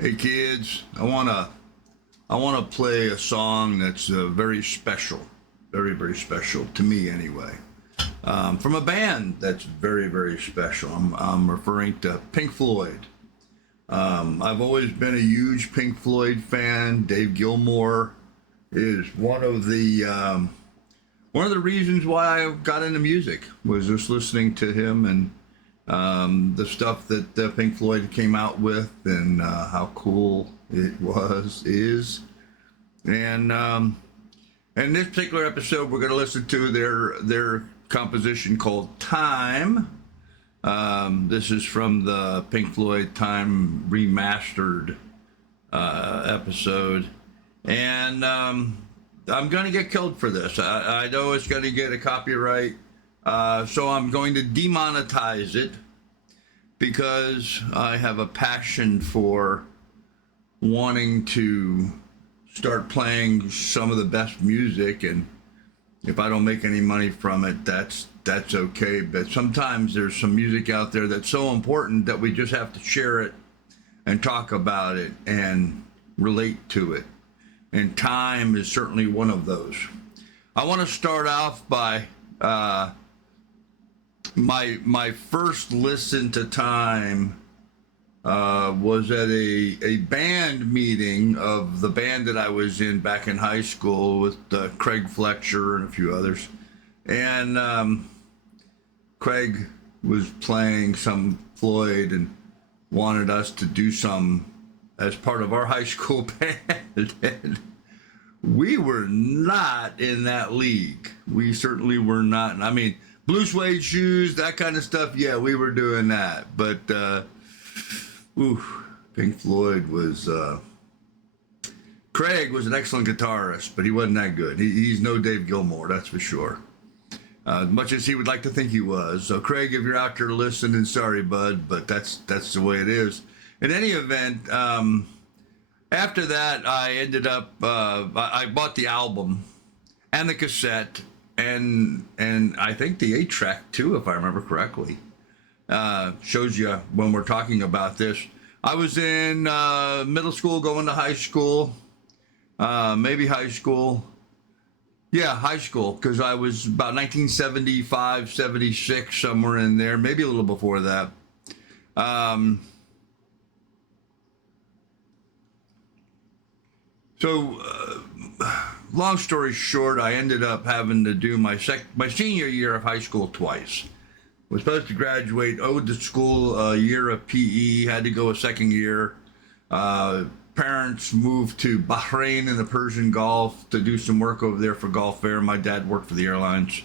Hey kids, I wanna play a song that's very special, very special to me anyway. From a band that's very special. I'm referring to Pink Floyd. I've always been a huge Pink Floyd fan. Dave Gilmour is one of the reasons why I got into music was just listening to him and the stuff that Pink Floyd came out with and how cool it is. And in this particular episode, we're going to listen to their composition called Time. This is from the Pink Floyd Time remastered episode. And I'm going to get killed for this. I know it's going to get a copyright. So I'm going to demonetize it because I have a passion for wanting to start playing some of the best music, and if I don't make any money from it, that's okay. But sometimes there's some music out there that's so important that we just have to share it and talk about it and relate to it. And Time is certainly one of those. I want to start off by my first listen to Time was at a band meeting of the band that I was in back in high school with Craig Fletcher and a few others. And Craig was playing some Floyd and wanted us to do some as part of our high school band. And we were not in that league. We certainly were not. I mean, blue suede shoes, that kind of stuff, yeah, we were doing that. But, Pink Floyd was, Craig was an excellent guitarist, but he wasn't that good. He's no Dave Gilmour, that's for sure. As much as he would like to think he was. So, Craig, if you're out there listening, sorry, bud, but that's the way it is. In any event, after that, I ended up, I bought the album and the cassette, and I think the 8-track too, if I remember correctly. Shows you when we're talking about this. I was in middle school going to high school, maybe high school. Yeah, high school, because I was about 1975, 76, somewhere in there, maybe a little before that. Long story short, I ended up having to do my senior year of high school twice. Was supposed to graduate, owed the school a year of PE, had to go a second year. Parents moved to Bahrain in the Persian Gulf to do some work over there for Gulf Air. My dad worked for the airlines.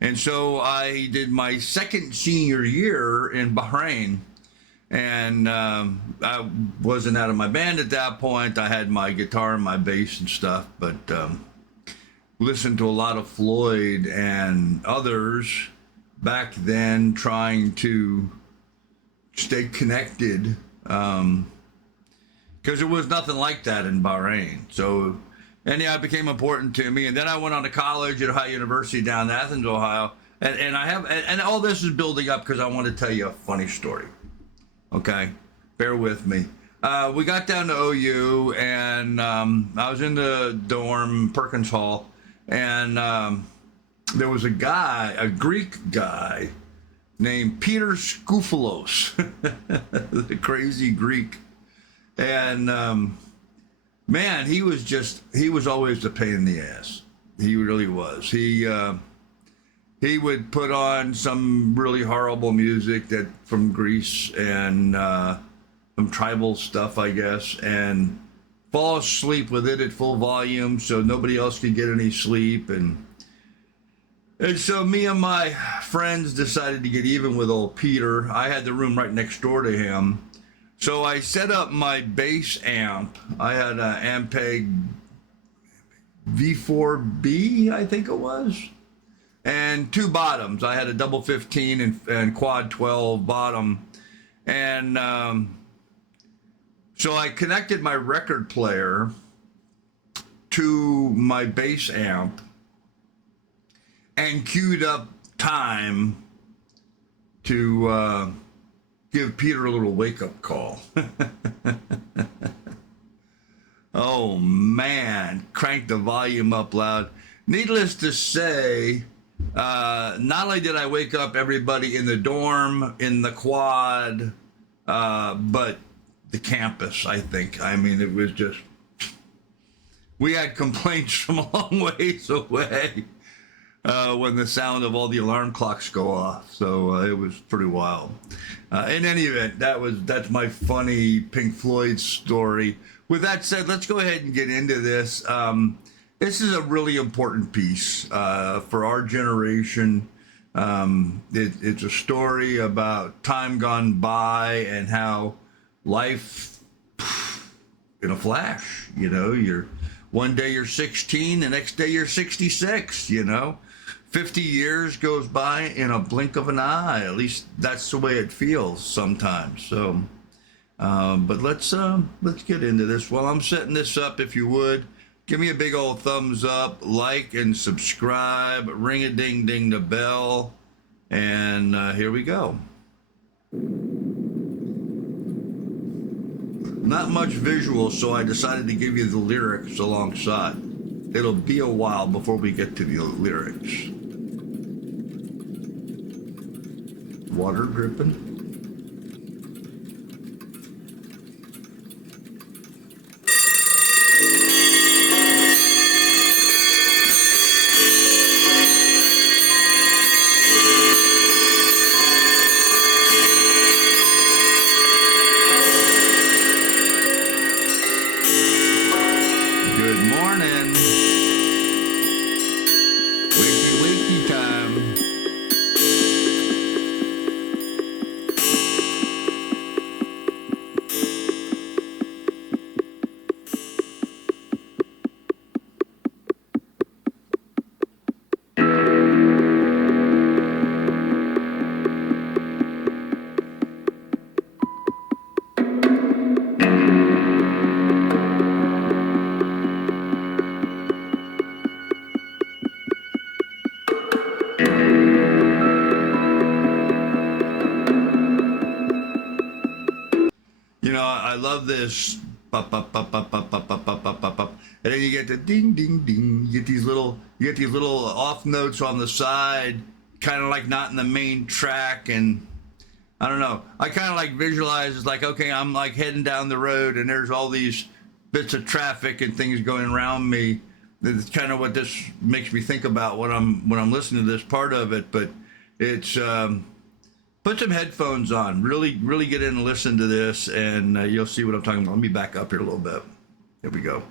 And so I did my second senior year in Bahrain. And I wasn't out of my band at that point. I had my guitar and my bass and stuff, but listened to a lot of Floyd and others back then, trying to stay connected, because there was nothing like that in Bahrain. So anyhow, it became important to me. And then I went on to college at Ohio University down in Athens, Ohio. And all this is building up because I want to tell you a funny story. Okay, bear with me. We got down to OU, and I was in the dorm, Perkins Hall, and there was a Greek guy named Peter Skoufalos, the crazy Greek. And man, he was always a pain in the ass. He really was. He would put on some really horrible music from Greece and some tribal stuff, I guess, and fall asleep with it at full volume so nobody else could get any sleep. And so me and my friends decided to get even with old Peter. I had the room right next door to him. So I set up my bass amp. I had an Ampeg V4B, I think it was. And two bottoms. I had a double 15 and quad 12 bottom. And so I connected my record player to my bass amp and queued up Time to give Peter a little wake-up call. Oh man, crank the volume up loud. Needless to say, not only did I wake up everybody in the dorm, in the quad, but the campus, I think. I mean, it was just, we had complaints from a long ways away when the sound of all the alarm clocks go off. So it was pretty wild. In any event, that's my funny Pink Floyd story. With that said, let's go ahead and get into this. This is a really important piece for our generation. It's a story about time gone by and how life in a flash. You know, you're one day you're 16, the next day you're 66. You know, 50 years goes by in a blink of an eye. At least that's the way it feels sometimes. So, but let's get into this. While I'm setting this up, if you would, give me a big old thumbs up, like and subscribe, ring a ding ding the bell, and here we go. Not much visual, so I decided to give you the lyrics alongside. It'll be a while before we get to the lyrics. Water dripping. Good morning. Wakey, wakey time. You know, I love this. Pop, pop, pop, pop, pop, pop, pop, pop, pop, pop, pop. And then you get the ding, ding, ding. You get these little off notes on the side, kind of like not in the main track. And I don't know. I kind of like visualize it's like, okay, I'm like heading down the road, and there's all these bits of traffic and things going around me. That's kind of what this makes me think about when I'm listening to this part of it. But it's put some headphones on, really get in and listen to this, and you'll see what I'm talking about. Let me back up here a little bit. Here we go.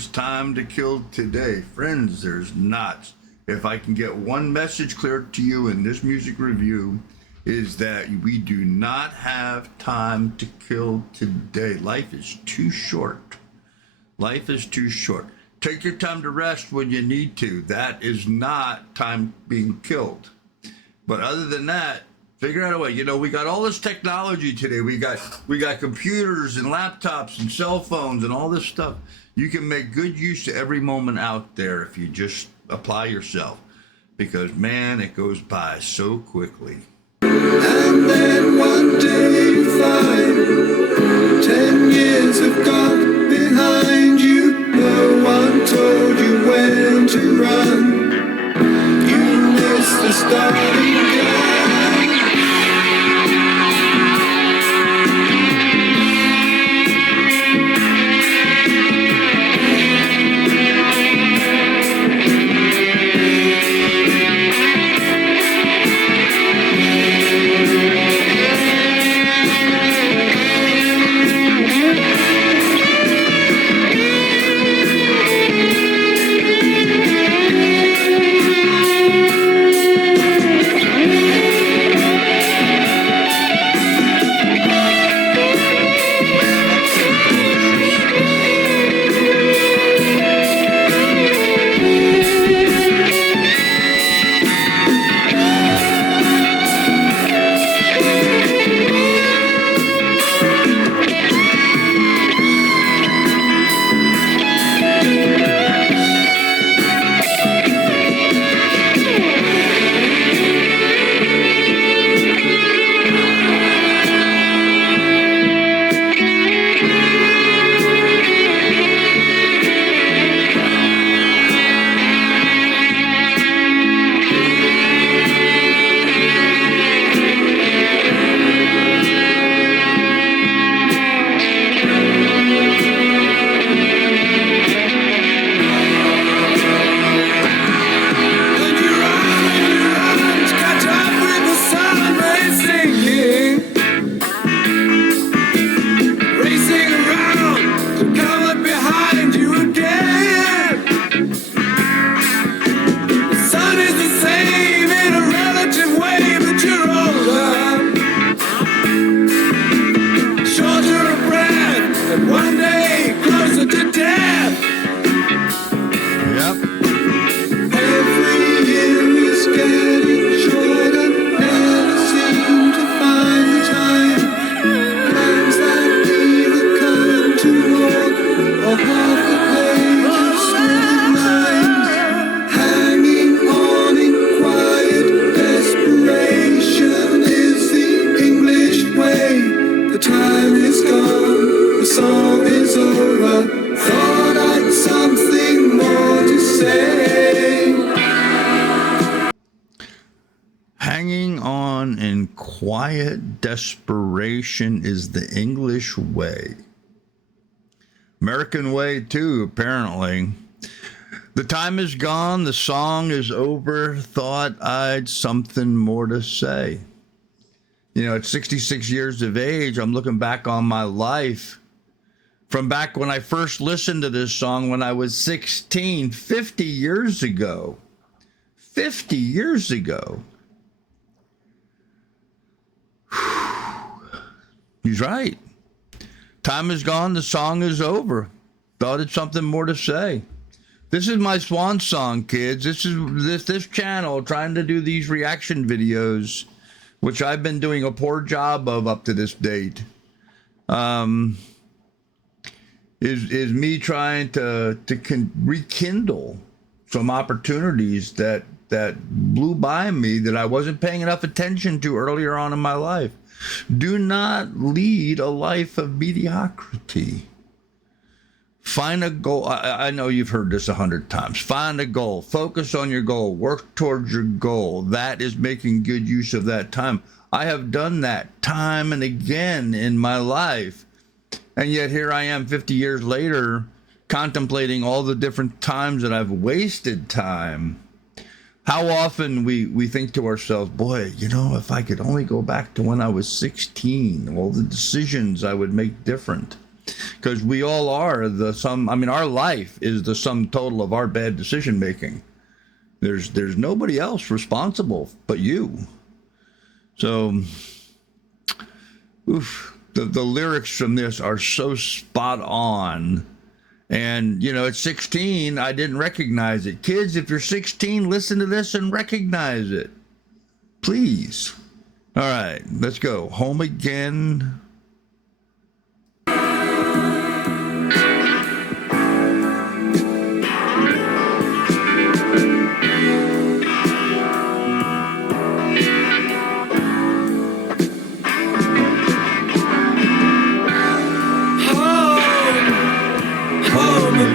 is time to kill today. Friends, there's not. If I can get one message clear to you in this music review, is that we do not have time to kill today. Life is too short. Life is too short. Take your time to rest when you need to. That is not time being killed. But other than that, figure out a way. You know, we got all this technology today. We got computers and laptops and cell phones and all this stuff. You can make good use of every moment out there if you just apply yourself. Because, man, it goes by so quickly. And then one day you find 10 years have gone behind you. No one told you when to run. You missed the starting gun. Quiet desperation is the English way. American way, too, apparently. The time is gone. The song is over. Thought I'd something more to say. You know, at 66 years of age, I'm looking back on my life from back when I first listened to this song when I was 16, 50 years ago. 50 years ago. He's right. Time is gone. The song is over. Thought it's something more to say. This is my swan song, kids. This is this channel trying to do these reaction videos, which I've been doing a poor job of up to this date. Is me trying to rekindle some opportunities that blew by me that I wasn't paying enough attention to earlier on in my life. Do not lead a life of mediocrity. Find a goal. I know you've heard this 100 times. Find a goal. Focus on your goal. Work towards your goal. That is making good use of that time. I have done that time and again in my life. And yet here I am 50 years later contemplating all the different times that I've wasted time. How often we think to ourselves, boy, you know, if I could only go back to when I was 16, all the decisions I would make different. because we all are the sum. I mean, our life is the sum total of our bad decision making. There's nobody else responsible but you. So, oof, the lyrics from this are so spot on. And, you know, at 16, I didn't recognize it. Kids, if you're 16, listen to this and recognize it. Please. All right, let's go. Home Again.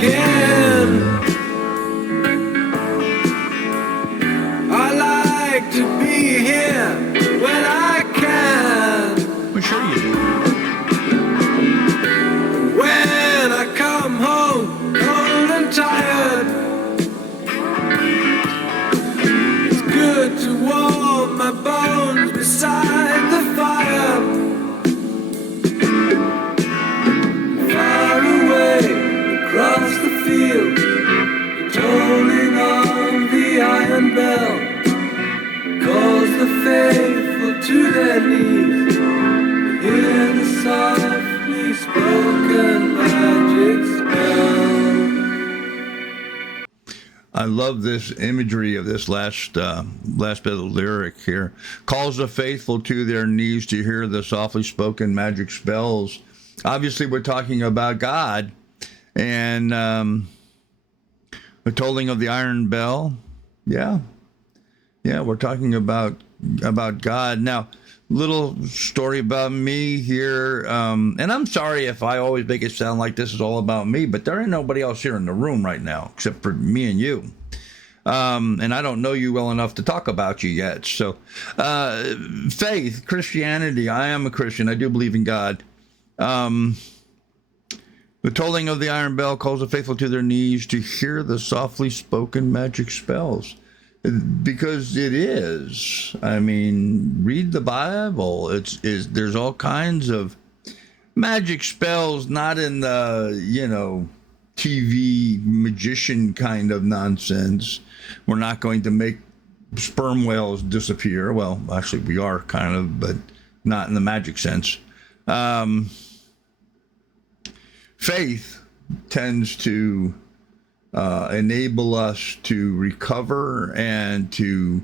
Again, I like to be here when I can. Well, sure you do. When I come home cold and tired, it's good to warm my bones beside the fire. Far away across the field, the tolling of the iron bell calls the faithful to their knees. Hear the softly spoken magic spell. I love this imagery of this last bit of the lyric here. Calls the faithful to their knees to hear the softly spoken magic spells. Obviously, we're talking about God. And the tolling of the iron bell, yeah, we're talking about God. Now, little story about me here, and I'm sorry if I always make it sound like this is all about me, but there ain't nobody else here in the room right now except for me and you. And I don't know you well enough to talk about you yet. So, faith, Christianity, I am a Christian. I do believe in God. The tolling of the iron bell calls the faithful to their knees to hear the softly spoken magic spells. Because it is. I mean, read the Bible. There's all kinds of magic spells, not in the, you know, TV magician kind of nonsense. We're not going to make sperm whales disappear. Well, actually, we are kind of, but not in the magic sense. Faith tends to enable us to recover and to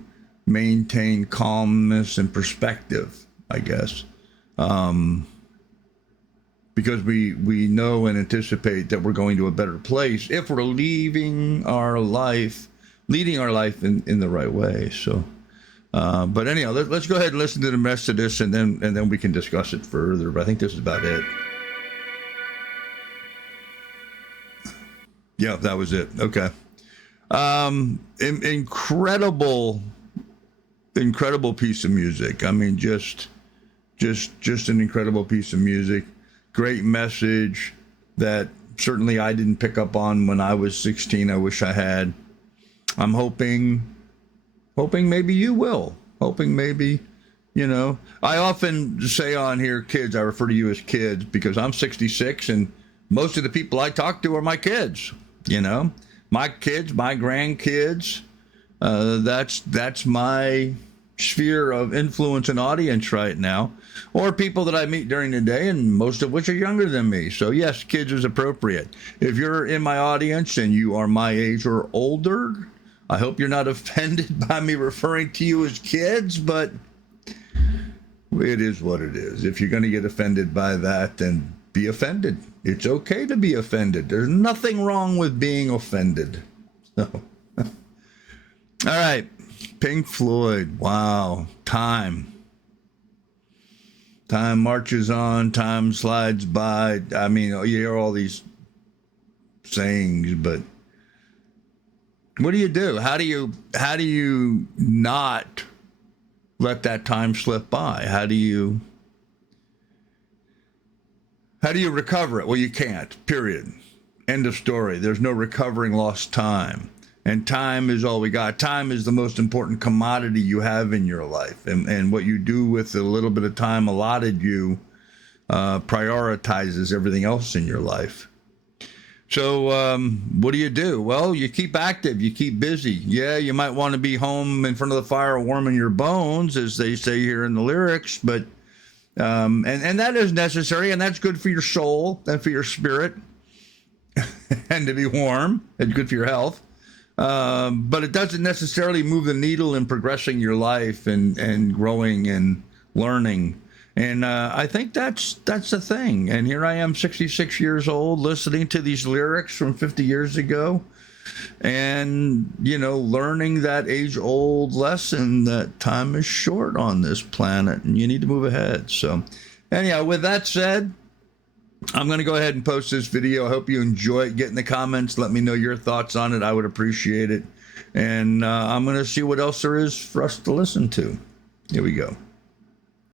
maintain calmness and perspective, I guess, because we know and anticipate that we're going to a better place if we're leading our life in the right way. So, but anyhow, let's go ahead and listen to the rest of this, and then we can discuss it further. But I think this is about it. Yeah, that was it. Okay. Incredible piece of music. I mean, just an incredible piece of music. Great message that certainly I didn't pick up on when I was 16. I wish I had. I'm hoping maybe you will. Hoping maybe, you know. I often say on here, kids, I refer to you as kids because I'm 66 and most of the people I talk to are my kids. You know, my kids, my grandkids, that's my sphere of influence and audience right now, or people that I meet during the day, and most of which are younger than me. So yes, kids is appropriate. If you're in my audience and you are my age or older, I hope you're not offended by me referring to you as kids, but it is what it is. If you're going to get offended by that, then be offended. It's okay to be offended. There's nothing wrong with being offended. So, all right, Pink Floyd. Wow, time marches on, time slides by. I mean, you hear all these sayings, but what do you do? How do you not let that time slip by? How do you recover it? Well, you can't, period. End of story. There's no recovering lost time. And time is all we got. Time is the most important commodity you have in your life. And what you do with the little bit of time allotted you prioritizes everything else in your life. So what do? Well, you keep active, you keep busy. Yeah, you might want to be home in front of the fire warming your bones, as they say here in the lyrics, but and that is necessary, and that's good for your soul and for your spirit, and to be warm. It's good for your health. But it doesn't necessarily move the needle in progressing your life and growing and learning. And I think that's the thing. And here I am, 66 years old, listening to these lyrics from 50 years ago, and learning that age-old lesson that time is short on this planet, and you need to move ahead. So, anyhow, with that said, I'm going to go ahead and post this video. I hope you enjoy it. Get in the comments. Let me know your thoughts on it. I would appreciate it. And I'm going to see what else there is for us to listen to. Here we go.